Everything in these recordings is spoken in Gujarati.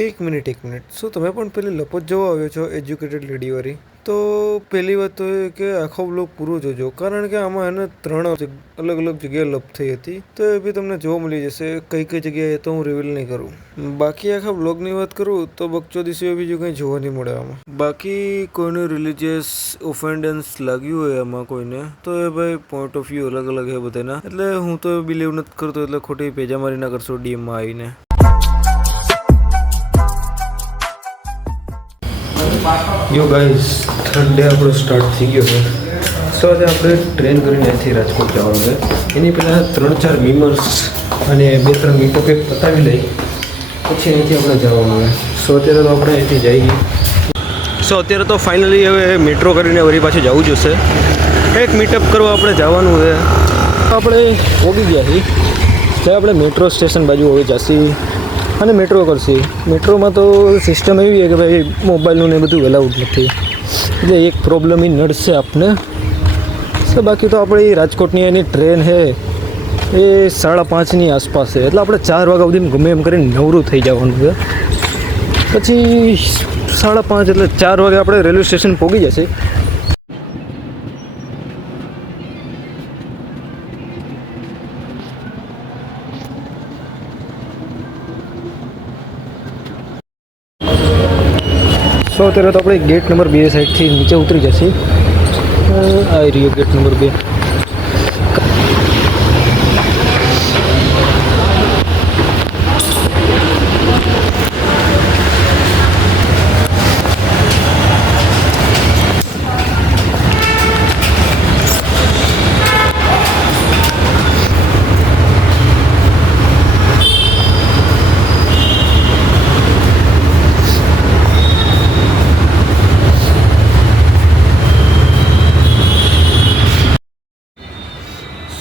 એક મિનિટ શું તમે પણ પેલી લપોત જોવા આવ્યો છો એજ્યુકેટેડ લેડીવાળી? તો પહેલી વાત તો એ કે આખો બ્લોગ પૂરો જોજો, કારણ કે આમાં એને 3 અલગ અલગ જગ્યાએ લપ થઈ હતી, તો એ બી તમને જોવા મળી જશે કઈ કઈ જગ્યાએ, તો હું રિવીલ નહીં કરું. બાકી આખા બ્લોગની વાત કરું તો બકચોદી સિવાય બીજું કંઈ જોવા નહીં મળે આમાં. બાકી કોઈને રિલિજિયસ ઓફેન્ડન્સ લાગ્યું હોય આમાં કોઈને, તો એ ભાઈ પોઈન્ટ ઓફ વ્યૂ અલગ અલગ છે બધાના, એટલે હું તો બિલીવ નથી કરતો, એટલે ખોટી પેજામારી ના કરશો ડીએમમાં આવીને. યો ગાઈઝ, 3rd ડે આપણો સ્ટાર્ટ થઈ ગયો છે. સો આજે આપણે ટ્રેન કરીને અહીંથી રાજકોટ જવાનું છે. એની પહેલાં 3-4 મીમર્સ અને 2-3 મીટઅપ એક પતાવી લઈ, પછી અહીંથી આપણે જવાનું છે. સો અત્યારે તો આપણે અહીંથી જઈએ. સો અત્યારે તો ફાઇનલી હવે મેટ્રો કરીને વળી પાછું જવું જોશે. એક મીટઅપ કરવા આપણે જવાનું છે. આપણે પહોંચી ગયા છીએ, ત્યાં આપણે મેટ્રો સ્ટેશન બાજુ હવે જશી અને મેટ્રો કરશે. મેટ્રોમાં તો સિસ્ટમ એવી છે કે ભાઈ મોબાઈલનું ને બધું એલાઉડ નથી, એટલે એક પ્રોબ્લેમ એ નડશે આપને. તો બાકી તો આપણી રાજકોટની એની ટ્રેન છે એ 5:30ની આસપાસ છે, એટલે આપણે 4 વાગ્યા સુધી ગમે એમ કરીને નવરું થઈ જવાનું છે. પછી 5:30 એટલે 4 વાગે આપણે રેલવે સ્ટેશન પહોંચી જશે. સો અત્યારે તો આપણે ગેટ નંબર 2 સાઈડથી નીચે ઉતરી જશે. આવી રહ્યો ગેટ નંબર 2.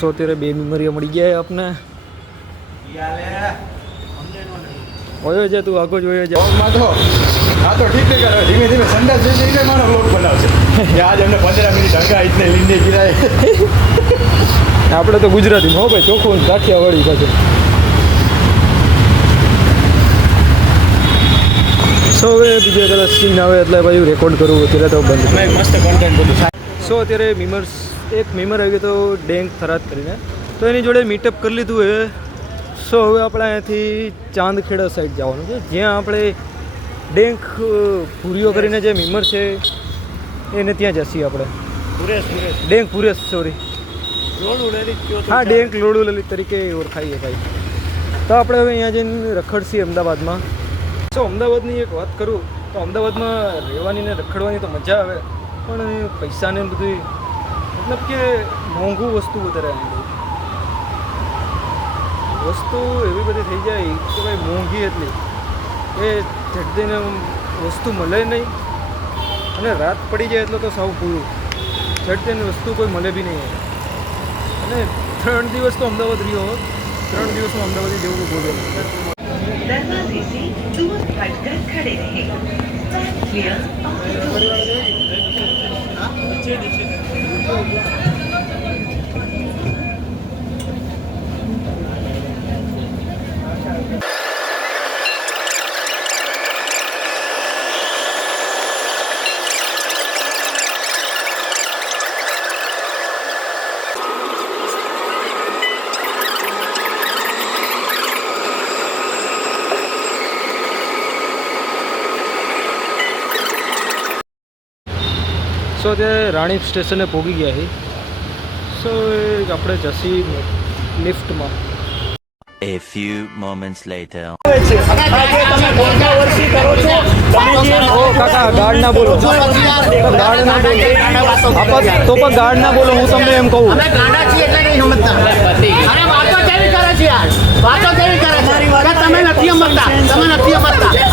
સો અત્યારે 2 મેમરીઓ મળી ગયા આપને. ઓયો છે તું આગો જોયો છે. હા તો ઠીક છે, ધીમે ધીમે સંડાસ જઈને મારો બ્લોગ બનાવશે. આજ અમને 15 મિનિટ હંગા ઇતને લીંડે ગિરાય. આપણે તો ગુજરાતીમાં હો ભાઈ, ચોખ્ખું કાઠિયાવાડી પાછું. સો હવે બીજા કદાચ સીન આવે એટલે ભાઈ રેકોર્ડ કરવું, અત્યારે તો બંધ. અમે મસ્ત કોન્ટેન્ટ બધું. સો અત્યારે એક મીમર આવી ગયો તો ડેંગ થરાદ કરીને, તો એની જોડે મીટઅપ કરી લીધું એ. સો હવે આપણે અહીંયાથી ચાંદખેડા સાઈડ જવાનું છે, જ્યાં આપણે ડેંક પૂરીઓ કરીને જે મીમર છે એને ત્યાં જઈએ આપણે. ડેંક પુરેશ, સોરી, હા ડેંક લોડુ લલિત તરીકે ઓળખાઈએ ભાઈ. તો આપણે હવે અહીંયા જઈને રખડશી અમદાવાદમાં. સો અમદાવાદની એક વાત કરું તો અમદાવાદમાં રહેવાની ને રખડવાની તો મજા આવે, પણ પૈસાને બધું મતલબ કે મોંઘું વસ્તુ વધારે આવી ગઈ. વસ્તુ એવી બધી થઈ જાય કે ભાઈ મોંઘી એટલી એ ઝડદીને વસ્તુ મળે નહીં, અને રાત પડી જાય એટલે તો સાવ પૂરું, ઝડદીને વસ્તુ કોઈ મળે બી નહીં. અને 3 દિવસ તો અમદાવાદ રહ્યો હોત, 3 દિવસમાં અમદાવાદી જેવું બોલો. दरवाजे से दूर हटकर खड़े रहे. क्लियर. સો અત્યારે રાણીપ સ્ટેશને પહોંચી ગયા છે. સો આપણે જશી લિફ્ટમાં. A few moments later. કાકા ગાર્ડ ના બોલો, ગાર્ડ ના બોલો, તો પણ ગાર્ડ ના બોલો, હું તમને એમ કહું. તમે નથી સમજતા,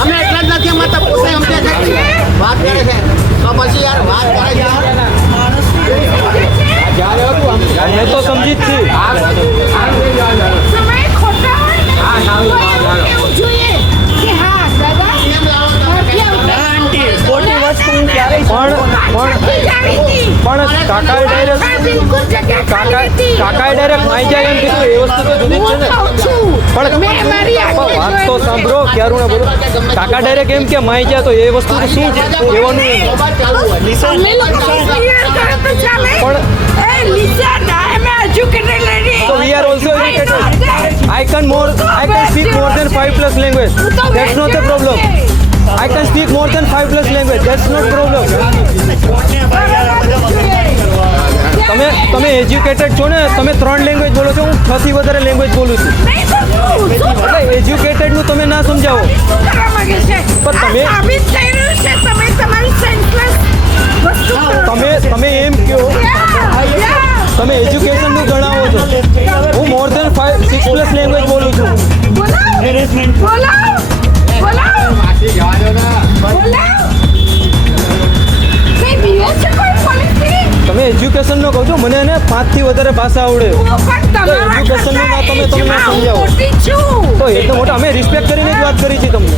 અમે એટલા જ નથી સમજતા, પોતે સમજે છે, વાત કરે છે તો પછી યાર વાત કરે છે. મેં તો સમજી જ છું. સમય ખોટા હોય એવું જોઈએ કે હા દાદા પણ કાકાએ ડાયરેક્ટ માઈ જાય એમ કીધું, એ વસ્તુ તો જુદી જ છે ને. પણ વાત તો સાંભળો ક્યારું ના બોલો કાકા ડાયરેક્ટ એમ કે માઈ ગયા તો એ વસ્તુ તો શું છે કહેવાનું એમ મોબાઈલ ચાલુ હોય અમે લોકો clear કરો તો ચાલે. પણ એ listen, I am educated lady. so we are also educated. I can speak more than 5+ language. That's not a problem. I can speak more than 5+ language. That's not problem. તમે એજ્યુકેટેડ છો ને તમે 3 લેંગ્વેજ બોલો છો હું 6 થી વધારે લેંગ્વેજ બોલું છું નહીં તો શું એટલે એજ્યુકેટેડનું તમે ના સમજાવો કરવા માંગે છે? પણ આ તમે- સાબિત થઈ રહ્યું છે તમે તમારી senseless વસ્તુ કરો છો. તમે એમ કહો Yeah. તમે એજ્યુકેશનનું ગણાવો છો હું મોર દેન 6+ લેંગ્વેજ બોલું છું બોલાવો. માસી જવા દો ને કઈ બીવે છે કોઈ પોલીસથી? તમે એજ્યુકેશનનો કહો છો મને એને 5 થી વધારે ભાષા આવડે હું પણ તમારા education નું ના તમે કરતા ના એજમાં હું સમજાવો. મોટી છું. તો એ તો મોટા અમે રિસ્પેક્ટ કરીને જ વાત કરી છે તમને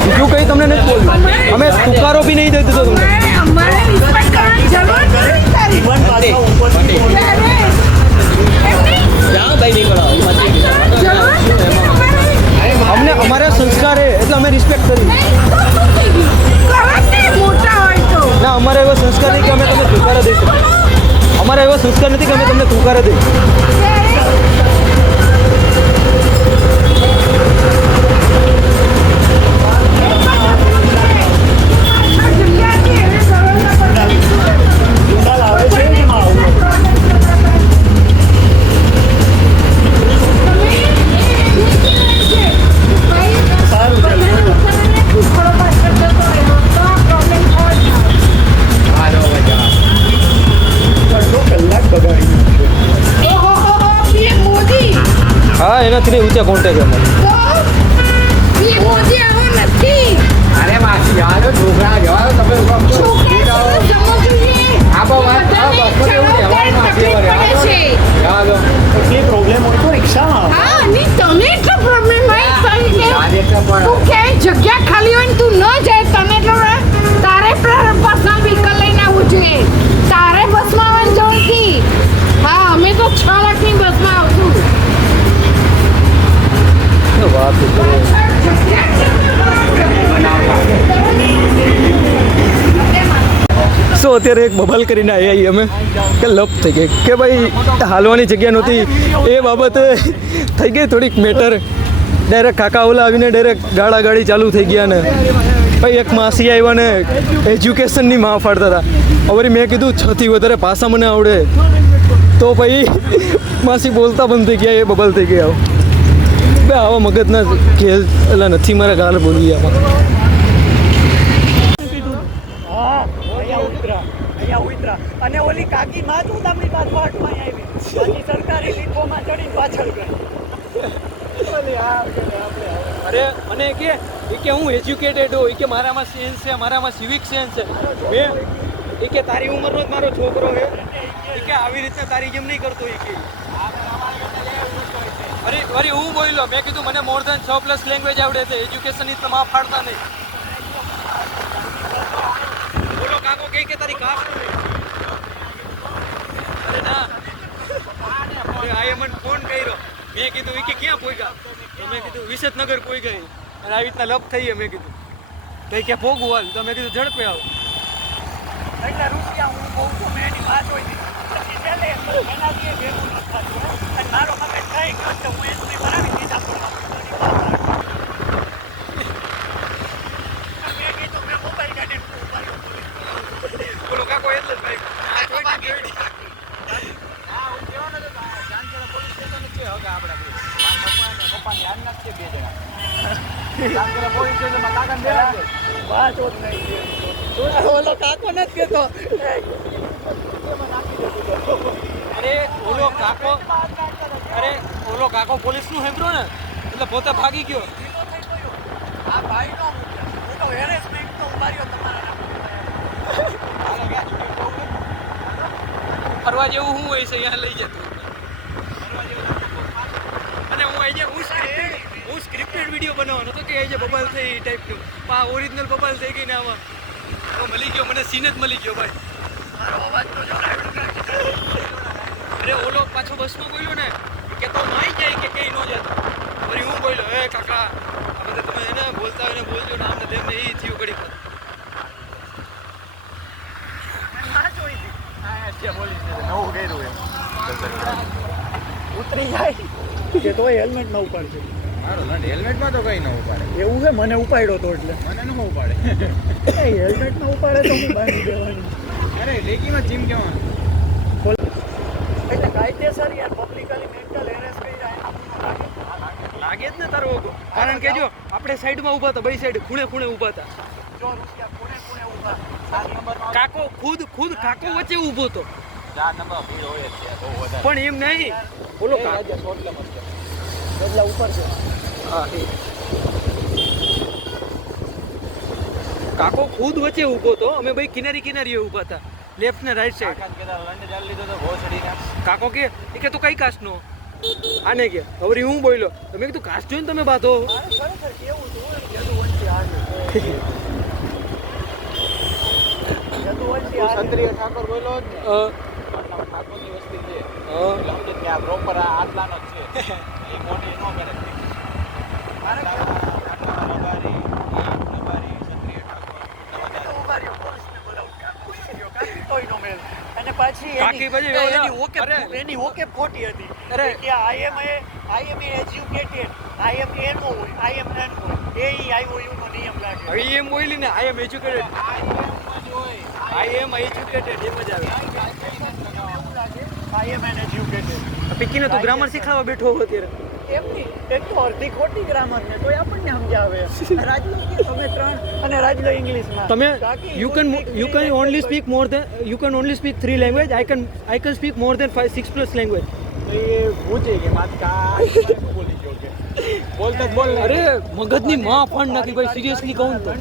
બીજું કંઈ તમને નથી બોલ્યું અમે તુકારો બી નહીં દઈ દીધો તમને અમારે respect કરવાની જરૂર નથી તારી. ત્યારે એમ નહીં. જરૂર નથી અમારે. અમને અમારા સંસ્કાર એટલે અમે રિસ્પેક્ટ કરી નહીં તો શું થઈ ગયું? કરો જ ને મોટા હોય તો. ના અમારા એવા સંસ્કાર નહીં કે અમે તમને તુકારા દઈ શકીએ અમારા એવા સંસ્કાર નથી કે અમે તમને તુકારા દઈ હા એનાથી નહીં ઊંચા કોન્ટેક્ટ અમારે અરે માસી જવા દો છોકરા જવા દો તમે જવા દો એટલી પ્રોબ્લેમ હોય તો રિક્ષામાં તું ક્યાંય જગ્યા ખાલી હોય ને તું ન જાય તને એટલો તારે પર્સનલ વ્હીકલ લઈને આવવું જોઈએ તારે બસમાં આવવાની જરૂર નથી હા અમે તો 6 લાખની બસમાં આવશું વાત સો અત્યારે એક બબાલ કરીને આવ્યા અમે કે લપ થઈ ગઈ કે ભાઈ હાલવાની જગ્યા નહોતી એ બાબતે થઈ ગઈ થોડીક મેટર ડાયરેક્ટ કાકા ઓલા આવીને ડાયરેક્ટ ગાડી ચાલુ થઈ ગયા ને ભાઈ એક માસી આવ્યા ને એજ્યુકેશનની માં ફાડતા હતા હવે મેં કીધું 6 થી વધારે ભાષા મને આવડે તો ભાઈ માસી બોલતા બંધ થઈ ગયા એ બબલ થઈ ગયા બે આવા મગજના ખેલ એટલે નથી મારા ગાલ બોલવી આમાં અહીંયા ઉતરા અને ઓલી કાકી માં જ ઉદામણી બાદ વાટમાં આવી બાકી સરકારી લીફોમાં ચડીને પાછળ ગઈ અરે મને કે હું એજ્યુકેટેડ હોઉં કે મારામાં સેન્સ છે મારામાં સિવિક સેન્સ છે મેં કે તારી ઉંમરનો જ મારો છોકરો છે કે આવી રીતે તારી જેમ નહીં કરતો કે અરે હું બોલ્યો મેં કીધું મને મોર દેન 6+ લેંગ્વેજ આવડે છે એજ્યુકેશનની તમે ફાડતા નહીં બોલો કાકો કે તારી કાસ્ટ અરે ના અરે આએ મને ફોન કર્યો મેં કીધું કે ક્યાં પોઈગા તો મેં કીધું વિશેષનગર પોઈ ગઈ અને આવી રીતના લપ થઈ મેં કીધું કઈ ક્યાં ભોગવું હાલ તો મેં કીધું ઝડપે આવો એટલા રૂપિયા હું બહુ છું મેં એની વાત હોય પછી છેલ્લે એનાથી ભેગું નથી થતું અને મારો મગજ કઈ ગયો તો હું એસપી બનાવી દીધા પડવા મેં કીધું મેં મોબાઈલ કાઢીને બોલો કાકો એટલે જ ભાઈ આ જોઈ ઓલો કાકો નથી કેતો ઓલો કાકો પોલીસનું હેમ્બ્રો ને એટલે પોતે ભાગી ગયો આ ભાઈ નો હું તો હેરેસમેન્ટ તો ઉભાર્યો તમારા ફરવા જેવું શું હોય છે અહીંયા લઈ જતો અને હું સ્ક્રિપ્ટેડ વિડીયો બનાવવાનો હતો કે એ જે બબલ થઈ એ ટાઈપનું આ ઓરિજિનલ બબલ થઈ ગઈ ને આમાં તો મળી ગયો મને સીન જ મળી ગયો ભાઈ મારો અવાજ તો અરે ઓલો પાછો બસમાં બોલ્યો ને કે તો નાઈ જાય કે કઈ ન જતો વળી હું બોલ્યો એ કાકા આ બધે તમે બોલતા હોય ને બોલજો ને આમને તેમને ઈ થયું ઘડી નવું કર્યું ઉતરી જાય કે તોય હેલ્મેટ ન ઉપાડશે હેલ્મેટમાં તો કઈ ન ઉપાડે એવું છે મને ઉપાડ્યો તો એટલે મને ન ઉપાડે હેલ્મેટ ન ઉપાડે તો હું બાંધી દેવાનું અરે લેકીમાં જીમ કેવાનું એટલે કાયદેસર યાર પબ્લિકલી મેન્ટલ હેરેસ કરી જાય લાગે જ ને તારો કારણ કે જો આપણે સાઈડમાં ઊભા હતા બે સાઈડ ખૂણે ખૂણે ઊભા હતા જો રૂપિયા કોને કોને ઉભા 7 નંબરમાં કાકો ખુદ કાકો વચ્ચે ઊભો હતો 4 નંબર ભીડ હોય જ છે બહુ વધારે પણ એમ નહીં બોલો કાકો એટલે ઉપર છે હા એ કાકો ખુદ વચ્ચે ઊભો હતો અમે ભાઈ કિનારીએ ઊભા હતા લેફ્ટ ને રાઈટ સાઈડ કાકા કેતા લંડ ચાલી લીધો તો ભોસડીને કાકો કે એ કે તું કઈ કાસ્ટનો આને કે હવે હું બોલ્યો તો મેં કીધું કાસ્ટ જોઈને તમે બાંધો ખરેખર કેવું હતું યદુવંશી આજે યદુવંશી આજે ક્ષત્રિય ઠાકોર બોલો જ ને ઠાકોરની વસ્તી છે એટલે સમજો કે આ પ્રોપર આટલાનો જ છે એ મોટી ન કરે લબારી ક્ષત્રિય ઠાકોર ઉભા રહ્યો પોલીસને બોલાવું પૂછી રહ્યો કાકી તોય નો મેલ અને પાછી કાકી પછી એની ઓકે ખોટી હતી અરે. કે આઈ એમ એજ્યુકેટેડ આઈ એમ એન હોય આઈ એમ નન હોય એ આઈઓયુ નો નિયમ લાગે હવે એમ બોલી ને આઈ એમ એજ્યુકેટેડ આઈ એમ એજ્યુકેટેડ એમ જ આવે આઈ એમ એન એજ્યુકેટેડ પિક્કીને તું ગ્રામર શીખવા બેઠો હો અત્યારે એમની એક તો અડધી ખોટી ગ્રામર ને તોય આપણને સમજાવે રાજલો કે તમે 3 અને રાજલો ઇંગ્લિશમાં તમે કાકી, you can only speak more than you can only speak 3 language I can speak more than 6 plus language એ પૂછે કે માતા શું બોલી ગયો કે બોલતા જ બોલ અરે મગજની માં ફંડ નથી ભાઈ સિરિયસલી કહું તો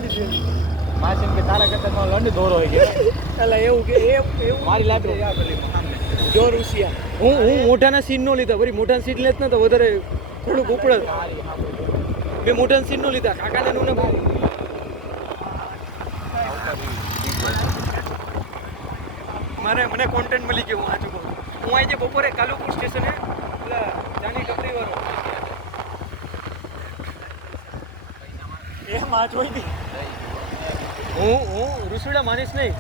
માસીન કે તારા કરતા લંડ દોરો હોય કે એટલે એવું કે એવું મારી લાઇબ્રેરી આ પેલી સામે જો રૂસિયા હું મોઢાના સીન નો લીધા વળી મોઢાના સીન લેત ને તો વધારે થોડુંક ઉપડત મેં મોઢાના સીન નો લીધા કાકાને નું ને મને કોન્ટેન્ટ મળી ગયો હું આજુ હું આજે બપોરે કાલુપુર સ્ટેશને પેલા જાની ટપરી વાળો એ માં જોઈ દી હું રૂસુડા માનીશ નહીં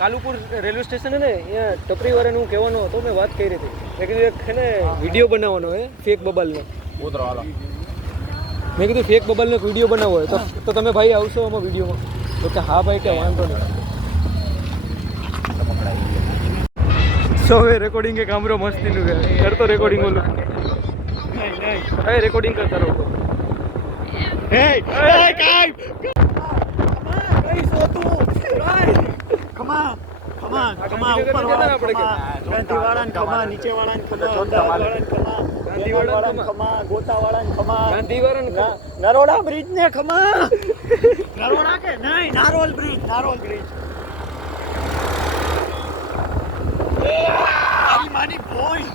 કાલુપુર રેલવે સ્ટેશન ને અહીંયા ટપરી વાળાને હું કહેવાનો હતો મેં વાત કરી હતી મેં કીધું એક છે ને વિડીયો બનાવવાનો હે ફેક બબલનો ઉતરો હાલો મેં કીધું ફેક બબલનો એક વિડીયો બનાવવો હોય તો તમે ભાઈ આવશો આમાં વિડીયોમાં તો કે હા ભાઈ કે વાંધો નહીં સો હવે રેકોર્ડિંગ એક આમરો મસ્તીનું છે કરતો રેકોર્ડિંગ ઓલું નહીં રેકોર્ડિંગ કરતા રહો ખમા ઉપર ગાંધીવાળાને ખમા નીચે વાળાને ખમા અમદાવાદવાળાને ખમા ગાંધીવાળાને ખમા ગોતાવાળાને ખમા ગાંધીવાળા નરોડા બ્રિજ ને ખમા નરોડા કે નહીં નારોલ બ્રિજ મારી બોય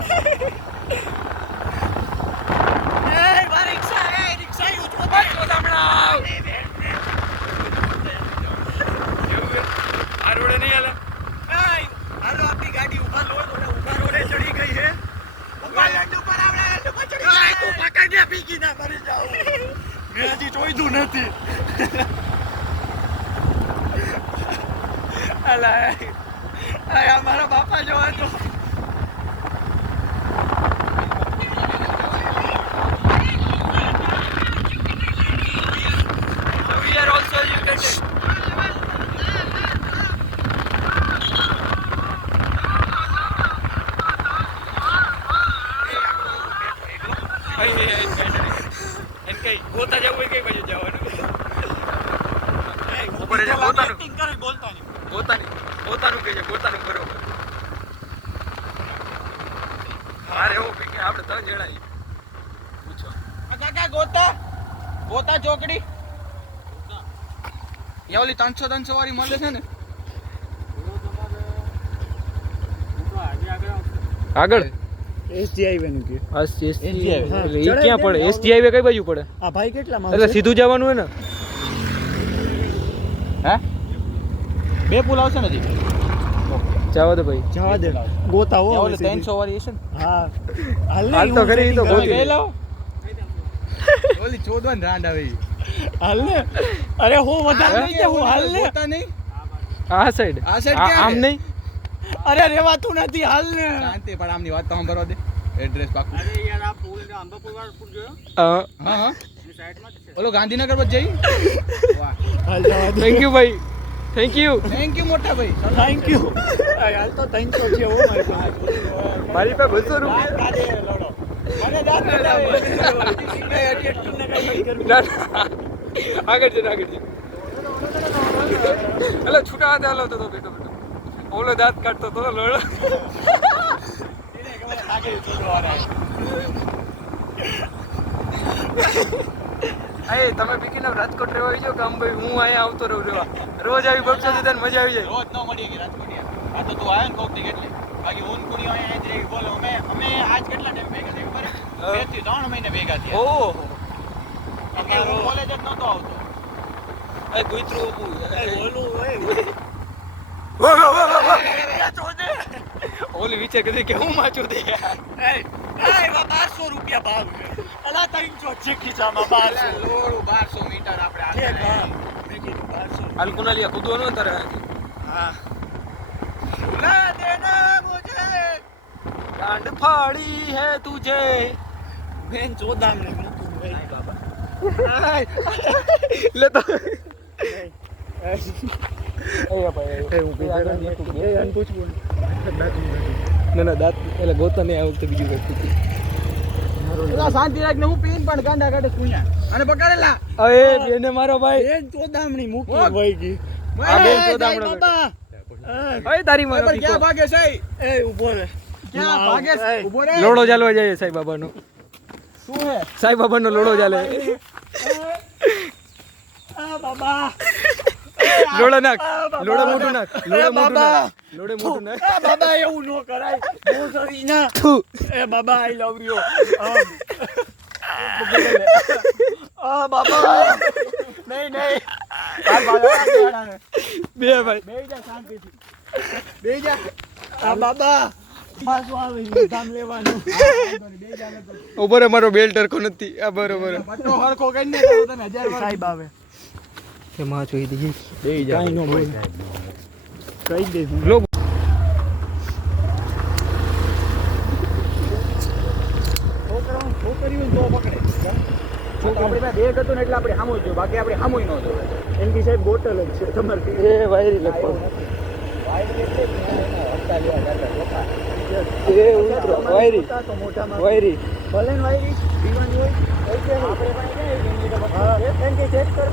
મેં હજી જોઈતું નથી અલા મારા બાપા જોવા તો we are also educated ગોતા જવું હોય કઈ બાજુ જવાનું બપોરે પોતાનું કહે છે પોતાનું બરોબર મારે એવું કે આપણે 3 જણા પૂછો કાકા ગોતા ચોકડી એ ઓલી 300 વાળી મળે છે ને આગળ એસજી હાઈવે નું કે SG હાઈવે એ ક્યાં પડે SG હાઈવે કઈ બાજુ પડે આ ભાઈ કેટલામાં એટલે સીધું જવાનું હોય ને હે બે પુલ આવશે ને જી જવા દે ભાઈ જવા દે ગોતા હો ઓલી 300 વાળી હશે ને હા હાલ હાલ તો ખરી, ઈ તો ગોતી. ગઈ લાવો ઓલી 14 રાંડ આવે ઈ હાલ ને અરે હું વધારે નહીં કે હું હાલ ને આ સાઈડ આમ નહીં અરે રેવાતું નથી હાલ ને શાંતિ પણ આમની વાત તો સાંભળવા દે એડ્રેસ પાકું અરે યાર આ પુલ અંબાપુર વાળપુર જોયો હા ઓલો ગાંધીનગર પર જઈ થેન્ક યુ ભાઈ થેન્ક યુ મોટા ભાઈ થેન્ક યુ હાલ તો 300 છે ઓ માય ગોડ મારી પાસે 200 રૂપિયા મને દાંત કાઢે ના, ના. આગળ છે એટલે છૂટા હાથે હાલો તો બેટો ઓલો દાંત કાઢતો તો લડો અરે તમે બીકીને રાજકોટ રહેવા આવી જાઓ કામ ભાઈ હું અહીંયા આવતો રહું રહેવા રોજ આવી બક્ષો દીધા મજા આવી જાય રોજ ન મળી ગઈ રાજકોટિયા આ તો તું આવ્યો ને કોક દી કેટલી બાકી ઊન કુડીઓ અહીંયા જ રહી બોલો અમે આજ કેટલા ટાઈમ ભેગા થયા ખબર 2 થી 3 મહિને ભેગા થયા ઓહો કે હું કોલેજ જ નહોતો આવતો એ ગુઈત્રું બોલું ઓલી વિચાર કરી કે હું માચું દે એ 1200 રૂપિયા ભાવ છે અલા 300 છે ખીચામાં 1200 લોડું 1200 મીટર આપણે મેં કીધું 1200 હાલ કુનાલિયા કૂદવાનું તારે હા ના દેના મુझे डांड फाड़ी है तुझे બેન ચોદામ ને મૂકું ભાઈ બાબા ले तो ના દાંત એટલે ગોતા નહીં આવતું બીજું કઈ શાંતિ રાખને હું પીન પણ ગાંડા કાઢે કુણ્યા અને પકડેલા અરે બેને મારો ભાઈ બેન ચોદામણી મૂકી ભાઈ ગઈ આ બેન ચોદામણો બાબા અરે તારી મારો પણ ક્યાં ભાગે છે એ ઊભો રે ક્યાં ભાગે છે ઊભો રે લોડો ચાલવા જાય સાઈ બાબાનો શું હે સાઈ બાબાનો લોડો ચાલે આ બાબા લોડો નાખ લોડો મોટું નાખ લોડો મોટું નાખ લોડે મોટું નાખ આ બાબા એવું નો કરાય બહુ સરી ના એ બાબા આઈ લવ યુ આ બાબા નહીં આ બાબા બે ભાઈ બેહી જા શાંતિથી બેહી જા આ બાબા પાછો આવી કામ લેવાનું ઉભો રે મારો બેલ્ટ હરખો નથી આ બરોબર પટ્ટો હરખો કરીને તો તને 1000 વાર સાહેબ આવે કે માં જોઈ દીધી બેહી જા કાઈ નો બોલ કહી દે લો છોકરીઓ તો પકડે આપણી પાસે બેગ હતું ને એટલે આપણે સામું જ બાકી આપણે સામું ન જોવે એમની સાહેબ બોટલ જ છે તમારે એ વાયરી લખો એ ઉતરો વાયરી તો મોટામાં વાયરી ભલે ને વાયરી પીવાની હોય આપણે ચેક કર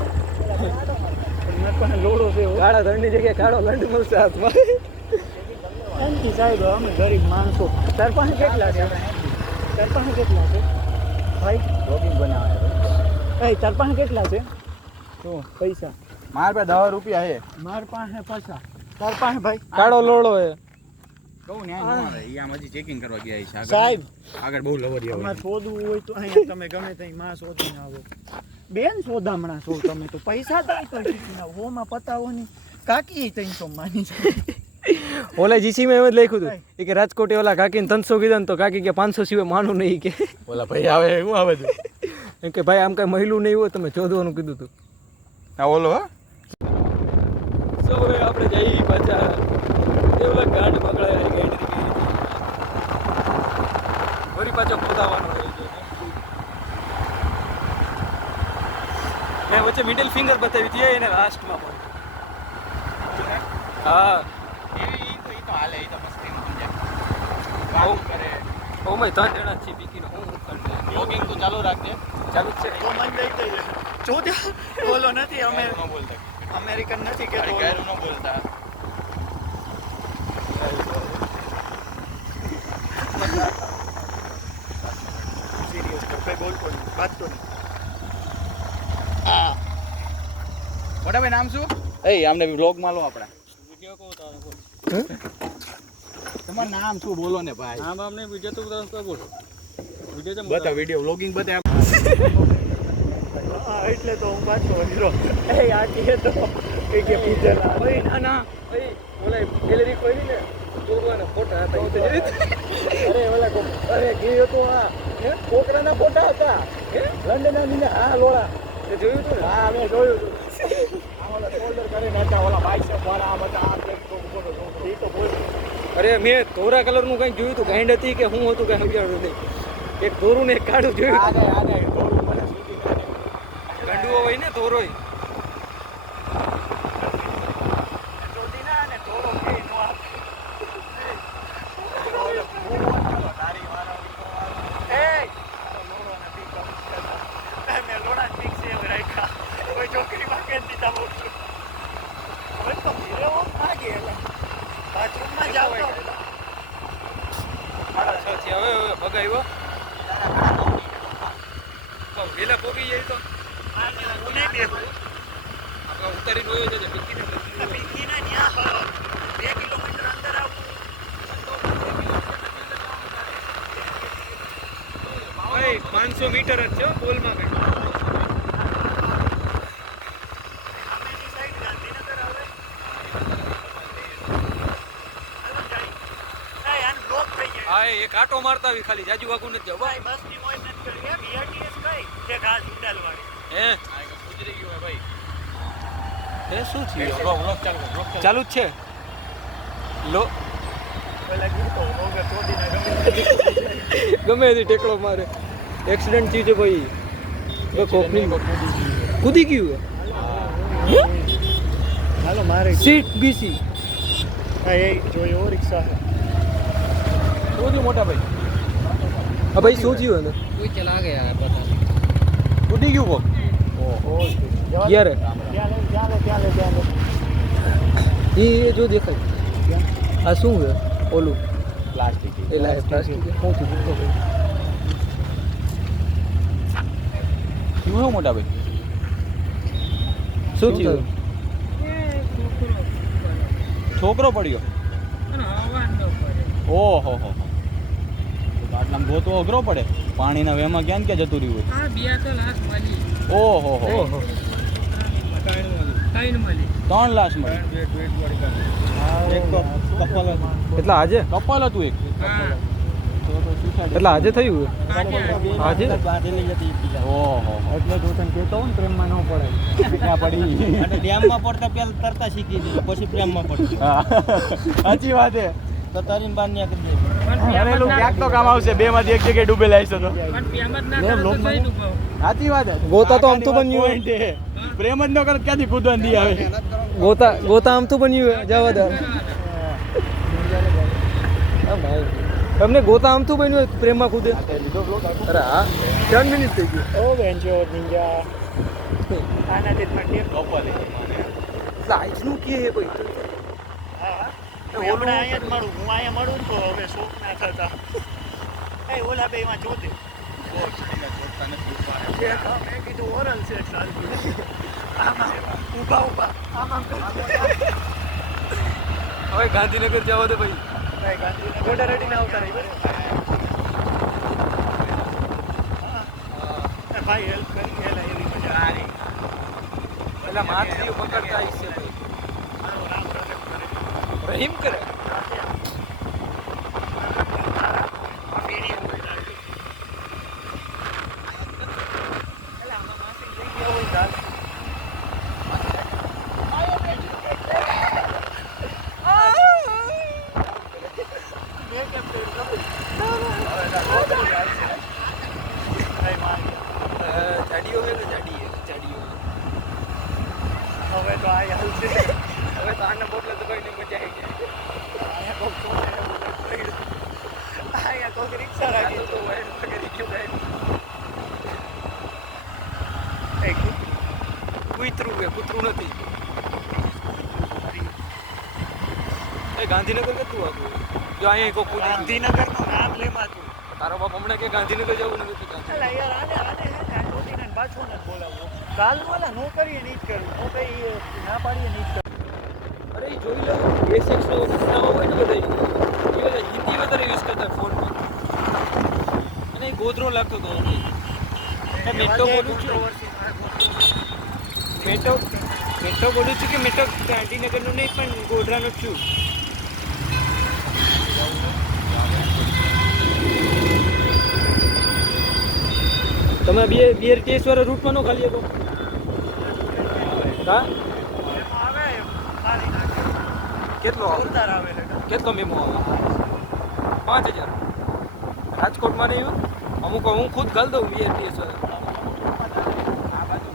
લોડો છે કાળા ધણની જગ્યાએ કાળો લંડ મળશે હાથમાં એમથી સાહેબ અમે ગરીબ માણસો તાર પાસે કેટલા છે ભાઈ જોગિંગ બનાવે એ તાર પાસે કેટલા છે તો પૈસા માર પાસે 10 રૂપિયા હે માર પાસે પૈસા તાર પાસે ભાઈ કાળો લોડો હે કહું ને આ આમ હજી ચેકિંગ કરવા ગયા છે સાહેબ આગળ બહુ લવરિયા તમારે શોધવું હોય તો અહીંયા તમે ગમે ત્યાં માં શોધીને આવો બેન શોધામણા છો તમે તો પૈસા તો શીખીને હોમાં પતાવો નહીં કાકી 300 માની જાય ઓલે જીસી માં એમ જ લખ્યું હતું એ કે રાજકોટે ઓલા કાકીને 300 કીધા ને તો કાકી કે 500 સિવાય માનું નહીં કે ઓલા ભાઈ આવે હું આવે છે એમ કે ભાઈ આમ કઈ મહિલું નહીં હોય તમે ચોદવાનું કીધું હતું આ ઓલો હા સો હવે આપણે જઈ પાછા એવલા ગાંડ પકડાય ગાંડ વરી પાછો ખોદાવાનો રહી ગયો મેં વચ્ચે મિડલ ફિંગર બતાવી હતી એને લાસ્ટમાં પણ હા ઈ તો હાલે ઈ તો મસ્તી નું સમજાય કરે ઓ મેં 3 જણા છે બીકીનો હું કરને બ્લોગિંગ તો ચાલુ રાખજે ચાલુ જ છે તો મન દઈ દે ચોદ્યા બોલો નથી અમે ન બોલતા અમેરિકન નથી કે મારી ગાયરું ન બોલતા સિરિયસ તો કઈ બોલતો નહીં વાંચતો નહીં મોટા ભાઈ નામ શું એ આમને વ્લોગ માં લો આપડા તમારું નામ શું બોલો ને ભાઈ આમ આમને વિડિયો તો બોલો વિડિયો બતા વિડિયો વ્લોગિંગ બતા હા એટલે તો હું પાછો હીરો એ આટી તો એ કે પૂછેલા ઓય ના ના ઓય ઓલા ગેલેરી ખોલી ને દુર્ગાના ફોટા હતા અરે ઓલા અરે ગયો તો આ કોકરાના ફોટા હતા લંડન ના હા લોળા જોયું હતું ને? હા મેં જોયું હતું આમાં શોલ્ડર કરીને હતા ઓલા બાઇસેપ વાળા આ બધા આ એક બોલો એ તો બોલ અરે મેં ધોરા કલરનું કંઈક જોયું હતું, ગાંડ હતી કે શું હતું કંઈ સમજાણું નહીં. એક ધોરું ને એક કાળું જોયું હતું. આને થોડું મને સુધી ગાંડુઓ હોય ને ધોરોય. જોતી ના અને થોડો કે નો આપે તારી વાળા એ લોડો નથી કમ મેં લોડા ઠીક છે હવે રાખ્યા કોઈ છોકરી માં કે દીધા મોટું હવે તો હીરો ભાગે એટલે બાથરૂમમાં જાવ તો સાચી હવે ભગાવ્યો તો વેલા પોગી જાય તો હું નહીં બેહું આપણે ઉતારીને હોયો છે પીકીને પીકીને ન્યા 2 કિલોમીટર અંદર આવું ભાઈ 500 મીટર જ છે પોલમાં કંઈ. સામેની સાઈડ ગાંધીનગર આવે નહીં આન બ્લોક થઈ જાય હા એક આટો મારતા આવી ખાલી જાજુ વાગું નથી જાવ ભાઈ બસની મોજ નથી કરી એમ ERTS કઈ જે ઘાસ ઉડાલવાળી હે ગુજરી ગયું હોય ભાઈ. એ શું થયું બ્લોક ચાલુ ચાલુ જ છે લો પેલા ગીતો વગર ચોદીને ગમે તે ટેકડો મારે એક્સિડન્ટ થયું છે ભાઈ કોકની કૂદી ગયું હાલો મારે સીટ બીસી એ જોયો રિક્ષા શું થયું મોટા ભાઈ હા ભાઈ શું થયું એને કૂદી ગયું કોક ક્યારે ત્યાં લે એ જો દેખાય આ શું છે ઓલું પ્લાસ્ટિક એ લાય પ્લાસ્ટિક શું થયું શું મોટા ભાઈ શું થયું છોકરો પડ્યો ઓહો હો આટલામાં ગોતવો અઘરો પડે પાણીના વેમાં ક્યાં ક્યાં જતું રહ્યું હોય ઓહો હો 3 લાશ મળી એક તો કપલ એટલે આજે કપલ હતું એક એટલે આજે થયું આજે ઓહો એટલે જો તને કહેતો હું ને પ્રેમમાં ન પડાય ક્યાં પડી અને ડેમમાં પડતા પહેલા તરતા શીખી દીધું પછી પ્રેમમાં પડતું સાચી વાત છે તો તરીને બાર ન્યા કરી દે ઘરેલું ક્યાંક તો કામ આવશે બે માંથી એક જગ્યાએ ડૂબેલા હશે તો સાચી વાત છે ગોતા તો આમ તો બન્યું point છે. પ્રેમ જ ન કરે તો ક્યાંથી કૂદવાની દી આવે ગોતા આમ તો બન્યું જવા દે તમને ગોતા આમ તો બન્યું પ્રેમમાં કૂદે અરે હા 3 મિનિટ થઈ ગઈ ઓ બેન્ચો નિંજા આનાથી જ મને આજનું કે ભાઈ હમણાં અહીંયા જ મળું હું અહીંયા મળું ને તો હવે શોખ ના થતા એ ઓલા બે માં જોતે મેં કીધું ઓરલ છે સારું આમાં ઊભા આમાં હવે ગાંધીનગર જવા દે ભાઈ ગાંધીનગર ગોડા રેડીને આવતા રહી ભાઈ હેલ્પ કરી ગયેલા એવી મજા આવી પેલા માછલીઓ પકડતા આવી છે ભાઈ મારું નામ રજબ કરે રહીમ કરે જાડીઓ હે ને જાડીઓ હવે તો આ હાલ છે હવે તો આના બોટલે તો કોઈને મજા આવી જાય અહીંયા કોક અહીંયા કોક રિક્ષા રાખી તો વાઈડ પકડી ગયો ભાઈ કૂતરું નથી એ ગાંધીનગર કેટલું આગળ જો અહીંયા કોઈ કૂદી ગાંધીનગરનું નામ લેવાતું તારો બાપ હમણાં કે ગાંધીનગર જવું નથી અલા યાર આને હે ને ટોટીને પાછું ન બોલાવવો કાલ વાલા નો કરીએ નહીં જ કરવું તો કઈ ના પાડીએ નહીં જ કરવું અરે એ જોઈ લો બેસિક્સ નો નામ હોય ને બધા એ બધા હિન્દી વધારે યુઝ કરતા ફોનમાં અને એ ગોધરો લાગતો હતો મેટ્રો બોલું છું મેટ્રો બોલું છું કે મેટ્રો ગાંધીનગરનું નહીં પણ ગોધરાનો જ છું તમે બિયર ટેસ્ટ વાળા રૂટમાં નો ખાલી શકો હા આવે મારી નાખે કેટલો જોરદાર આવે એટલે કેટલો મીમો આવે 5000 રાજકોટમાં નહીં હોય? અમુક હું ખુદ ગાલ દઉં VIPS વાળા. આ બાજુ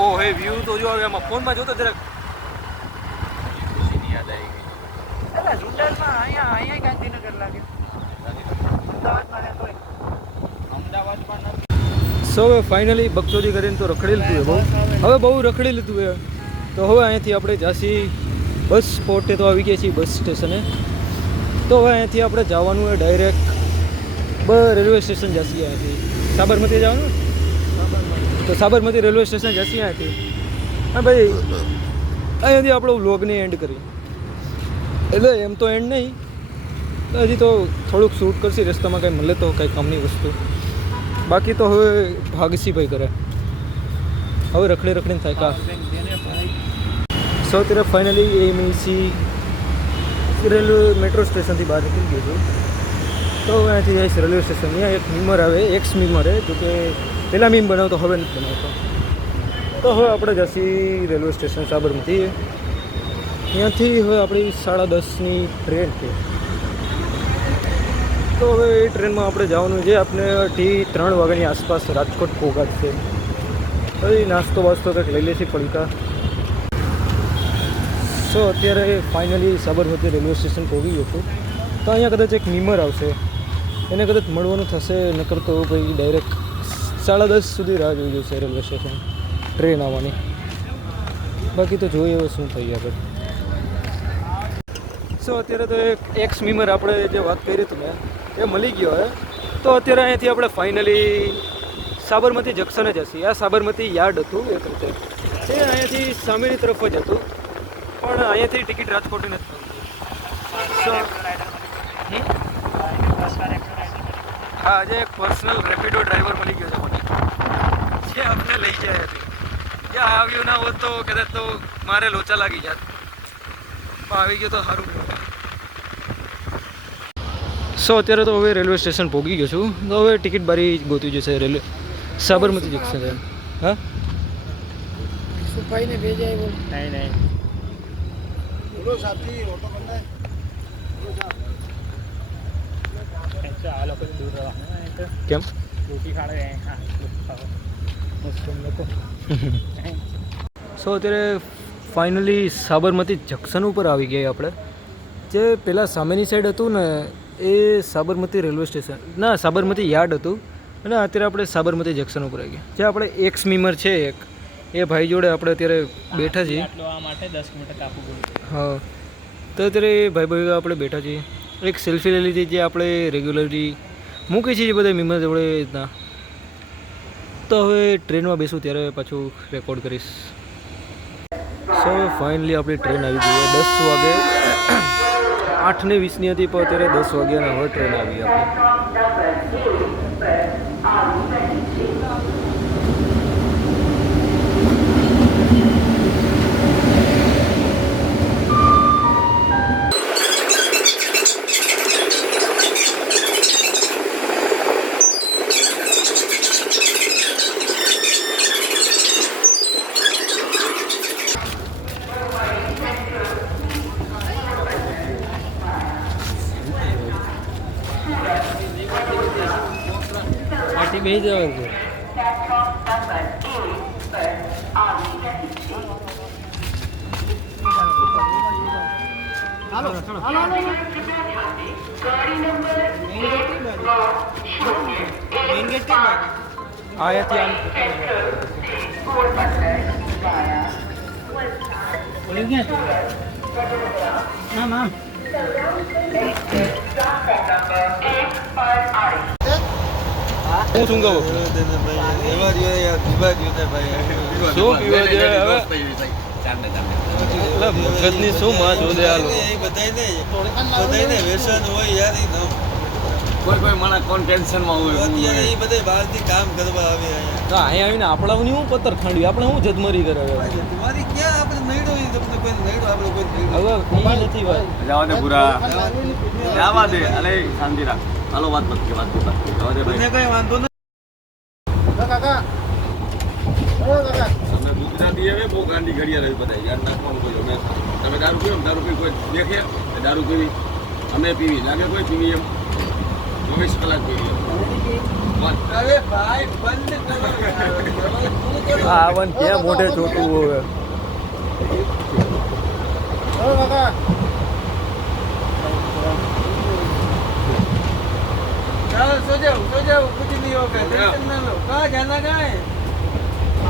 ઓ હે વ્યૂ તો જો હવે આમાં ફોનમાં જોતો જરાક યાદ આવી ગઈ. એટલે જુનાગઢમાં અહીંયા ગાંધીનગર લાગે અમદાવાદમાં રહેતો હોય અમદાવાદમાં નથી. સો હવે ફાઇનલી બગચોદી કરીને તો રખડી લીધું બહુ હવે બહુ રખડી લીધું એ તો હવે અહીંયાથી આપણે જાસી બસ સ્પોટે તો આવી ગયા છીએ બસ સ્ટેશને તો હવે અહીંયાથી આપણે જવાનું હોય ડાયરેક્ટ રેલવે સ્ટેશન જશે અહીંયાથી સાબરમતી જવાનું તો સાબરમતી રેલવે સ્ટેશન જશે અહીંયાથી હા ભાઈ અહીંયાથી આપણો વ્લોગને એન્ડ કરી એટલે એમ તો એન્ડ નહીં તો હજી તો થોડુંક શૂટ કરશે રસ્તામાં કંઈ મળે તો કંઈ કામની વસ્તુ બાકી તો હવે ભાગસી ભાઈ કરે હવે રખડીને થાય કા સો ત્યારે ફાઇનલી એમસી રેલવે મેટ્રો સ્ટેશનથી બહાર નીકળી ગયો છું તો હવે અહીંયાથી જઈશ રેલવે સ્ટેશન અહીંયા એક મીમર આવે એક્સ મીમર હે જો કે પહેલાં મીમ બનાવતો હવે નથી બનાવતો તો હવે આપણે જઈશી રેલવે સ્ટેશન સાબરમતી ત્યાંથી હવે આપણી 10:30ની ટ્રેન છે તો હવે એ ટ્રેનમાં આપણે જવાનું છે આપણે 3 વાગ્યાની આસપાસ રાજકોટ પહોંચાડશે પછી નાસ્તો વાસ્તો કંઈક લઈ લેશે પડીકા સો અત્યારે ફાઇનલી સાબરમતી રેલવે સ્ટેશન પહોંચી ગયો છું તો અહીંયા કદાચ એક મીમર આવશે એને કદાચ મળવાનું થશે નકર તો ભાઈ ડાયરેક્ટ 10:30 સુધી રાહ જોઈ જશે રેલવે સ્ટેશન ટ્રેન આવવાની બાકી તો જોઈએ હવે શું થઈ આગળ સો અત્યારે તો એક એક્સ મીમર આપણે જે વાત કરી હતી મેં એ મળી ગયો હે તો અત્યારે અહીંયાથી આપણે ફાઇનલી સાબરમતી જંકશને જશે આ સાબરમતી યાર્ડ હતું એક રીતે એ અહીંયાથી સામેની તરફ જ હતું પણ અહીંયાથી ટિકિટ રાજકોટની નથી હા આજે એક પર્સનલ રેપિડો ડ્રાઈવર મળી ગયો છે મને જે અમને લઈ જાય હતી જ્યાં આવ્યું ના હોત તો કદાચ તો મારે લોચા લાગી જાત આવી ગયો તો સારું સો અત્યારે તો હવે રેલવે સ્ટેશન પહોંચી ગયો છું તો હવે ટિકિટ બારી ગોતી જશે રેલવે સાબરમતી જંકશન હા સુપાઈને ભેજાય બોલ નહીં બોલો સાથી ઓટો કરना है આ લોકો દૂર રહેવાનું કેમ રોટી ખાડે હા મુસ્લિમ લોકો સો અત્યારે ફાઇનલી સાબરમતી જંકશન ઉપર આવી ગયા આપણે જે પહેલાં સામેની સાઈડ હતું ને એ સાબરમતી રેલવે સ્ટેશન ના સાબરમતી યાર્ડ હતું અને અત્યારે આપણે સાબરમતી જંકશન ઉપર આવી ગયા જે આપણે એક્સ મીમર છે એક એ ભાઈ જોડે આપણે અત્યારે બેઠા છીએ આ માટે 10 મિનિટ કાપવું પડ્યું હા તો અત્યારે એ ભાઈ આપણે બેઠા છીએ એક સેલ્ફી લઈ લીધી જે આપણે રેગ્યુલરલી મૂકી છીએ બધા મીમર જોડે રીતના તો હવે ટ્રેનમાં બેસું ત્યારે પાછું રેકોર્ડ કરીશ સો ફાઇનલી આપણી ટ્રેન આવી ગઈ 10 વાગે 8:20ની હતી પણ અત્યારે 10 વાગ્યાના હવે ટ્રેન આવી આપણી પાર્ટી બે જવાનું છે આયાથી આમ હું શું કહું શું પીવા દે હવે મગજની શું માં જોડે આ લોકો વ્યસન હોય યાર કોઈ માણસ કોણ ટેન્શનમાં હોય અત્યારે એ બધે બહારથી કામ કરવા આવે અહીંયા. તો અહીંયા આવીને આપણાની હું પત્તર ખાંડ્યું આપણે હું જદમરી કરે હવે તમારી ક્યાં આપણે નડ્યો એ તમને કોઈ નડ્યો આપણે કોઈ નડ્યો. હવે ઈ નથી વાત જવા દે પૂરા જવા દે અલે શાંતિ રાખ હાલો વાત મત કે વાત જવા દે ભાઈ મને કઈ વાંધો નથી. કાકા તમે ગુજરાતી હવે બહુ ગાંડી ઘડિયા રહી બધા યાર નાખવાનું કોઈ અમે તમે દારૂ પીવો દારૂ પી કોઈ દેખે દારૂ પીવી અમે પીવી લાગે કોઈ પીવી એમ 24 કલાક પીવી અરે ભાઈ બંધ કરો. આ વન ક્યાં મોઢે ચોટવું હવે કાકા चलो सो जाओ कुछ नहीं होगा टेंशन ना लो. कहाँ जाना कहाँ है?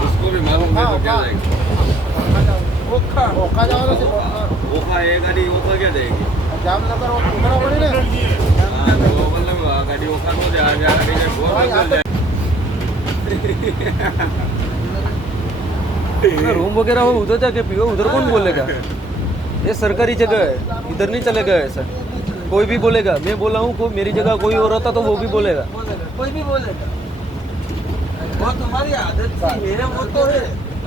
उसको भी मालूम है तो क्या जाएगा ओखा. ઓખા જવાનું છે ओखा ये गाड़ी ओखा क्या जाएगी જામનગર ઉતરવા પડી ને हाँ, तो मतलब गाड़ी ओखा तो जा गाड़ी जाए बहुत अंदर जाए रूम वगैरह हो उधर जाके पियो उधर कौन बोलेगा ये सरकारी जगह है इधर नहीं चलेगा ऐसा कोई भी बोलेगा मैं बोला हूँ कोई मेरी जगह कोई और होता तो वो भी बोलेगा कोई भी बोलेगा. वो तुम्हारी आदत सी है वो तो है.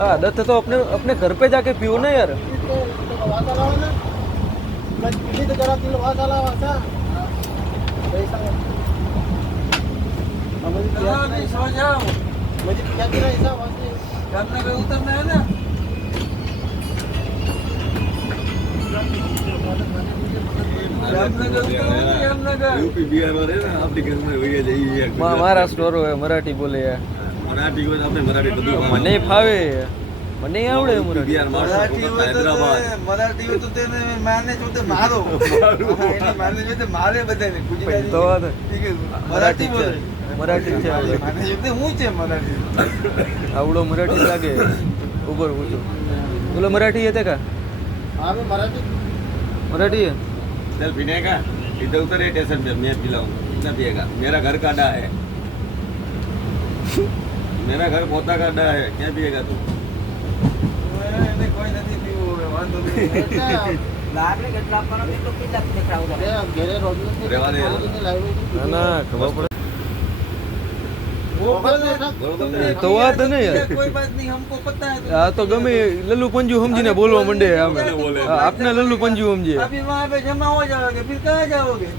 आदत है तो अपने अपने घर पे जाके पियो ना यार વાસા લાવો ને મેં કીધી તો જરા કિલો વાસા લાવો વાસા પૈસા चलो अभी सो जाओ. मुझे क्या तेरा हिसाब वासी जामनगर उतरना है ना. जामनगर उतरोगे जामनगर. यूपी बिहार में रहे ना आपके घर में वही जाइए મહારાષ્ટ્ર વાળો હે મરાઠી બોલે યાર मराठी को आपने मराठी બધું મને ફાવે મને આવડે મરાઠી બિહાર मराठी મહારાષ્ટ્ર हो હૈદરાબાદ तो मराठी हो तो तेने मारने जो तो मारो. हाँ, इन्हें मारने जो तो मारे बधाने. गुजराती તો વાત ठीक है. મરાઠી मराठी છે बोले. મરાઠી છે આવડે. मारने जो तो હું છે मराठी. આવડો મરાઠી લાગે ઉપર ઊંચો બોલો મરાઠી है का हाँ मैं मराठी मराठी है चल पीने का इधर उतरे स्टेशन पे मैं पिलाऊंगा कितना पिएगा मेरा घर का अड्डा है मेरा घर पोता का अड्डा है क्या पिएगा तू એને કોઈ નથી પીવું હવે વાંધો નહીં. ઘેરે રોડ નથી રહેવા દે. ના ના ખબર પડે वो बोले बरोबर तुमने है. तो बात है ना यार. कोई बात नहीं हमको पता है. આ તો ગમે લલ્લુ પંજુ સમજીને બોલવા માંડે આમે બોલે. આપને લલ્લુ પંજુ સમજે अभी वहाँ पे जमा हो जाओगे फिर कहाँ जाओगे?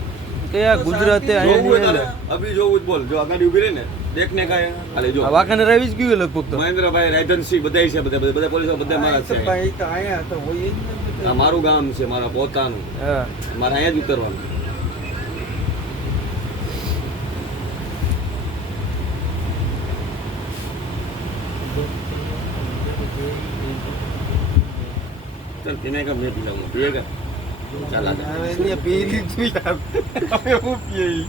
કે આ ગુજરાતે जो અહીંયા हुए નહીં तारे, अभी जो कुछ बोल जो आगाड़ी उभी रही ने देखने का है अरे जो વાંકાને આવી જ ગયું લગભગ તો મહેન્દ્ર ભાઈ રાયધન સિંહ બધા છે બધા પોલીસ બધા મારા तो છે भाई तो आया तो वही આ મારું ગામ છે મારા પોતાનું હા મારે અહીંયા જ ઉતરવાનું चल पीने का मैं पिलाऊंगा पिएगा चल आजा ये पी ली तू यार. हमें वो पिए ही.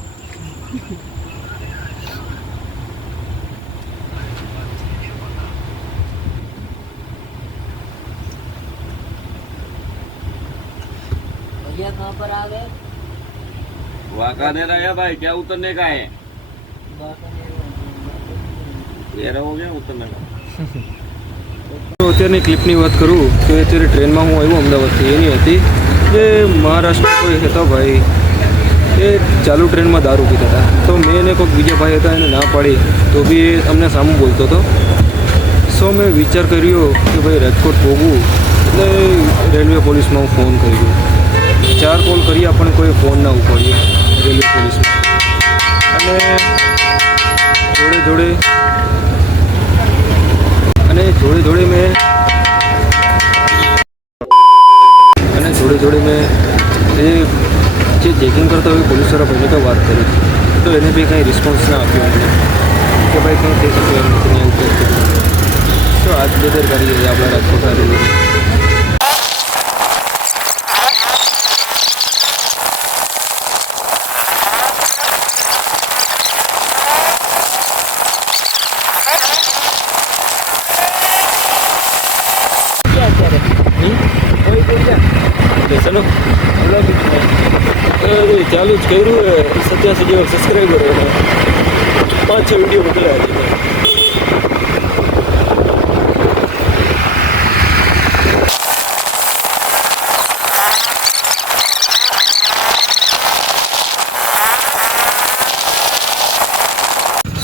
भैया कहाँ पर आ गए? वाकानेर आया भाई क्या उतरने का है ये रहोगे उतरने का તો અત્યારની ક્લિપની વાત કરું તો અત્યારે ટ્રેનમાં હું આવ્યો અમદાવાદથી એની હતી જે મહારાષ્ટ્ર કોઈ હતા ભાઈ એ ચાલુ ટ્રેનમાં દારૂ પીતા હતા તો મેં એને કોઈક બીજા ભાઈ હતા એને ના પાડી તો બી એ અમને સામું બોલતો હતો સો મેં વિચાર કર્યો કે ભાઈ રાજકોટ પોગું એટલે રેલવે પોલીસમાં હું ફોન કર્યો 4 કોલ કર્યા પણ કોઈ ફોન ના ઉપાડ્યો રેલવે પોલીસમાં અને જોડે મેં એ જે ચેકિંગ કરતા હોય પોલીસવાળા ભાઈને તો વાત કરી તો એને બી કાંઈ રિસ્પોન્સ ના આપ્યો મને કે ભાઈ કંઈ થઈ શકે એમ નથી એવું કંઈ તો આજ બેદરકારી છે આપણા રાજકોટ રેલવેની ચલો ચાલુ જ કર્યું 87 જેવા સબસ્ક્રાઈબર 5-6 વિડીયો મોકલ્યા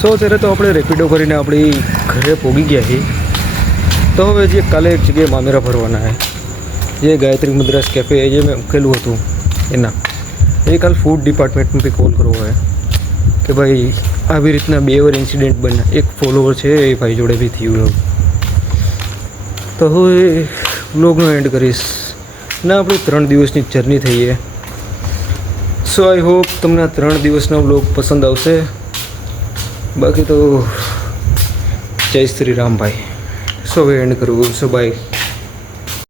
સો અત્યારે તો આપણે રેપિડો કરીને આપણી ઘરે પહોંચી ગયા છીએ. તો હવે જે કાલે એક જગ્યાએ મામેરા ભરવાના છે જે ગાયત્રી મદ્રાસ કેફે જે મેં મૂકેલું હતું એના એ કાલ ફૂડ ડિપાર્ટમેન્ટમાં બી કોલ કરવો હોય કે ભાઈ આવી રીતના 2 વાર ઇન્સિડન્ટ બન્યા. એક ફોલોવર છે એ ભાઈ જોડે બી થયું એવું. તો હવે વ્લોગનો એન્ડ કરીશ ને આપણી 3 દિવસની જર્ની થઈ છે. સો આઈ હોપ તમને આ 3 દિવસનો વ્લોગ પસંદ આવશે. બાકી તો જય શ્રી રામ ભાઈ. સો હવે એન્ડ કરું. So bye.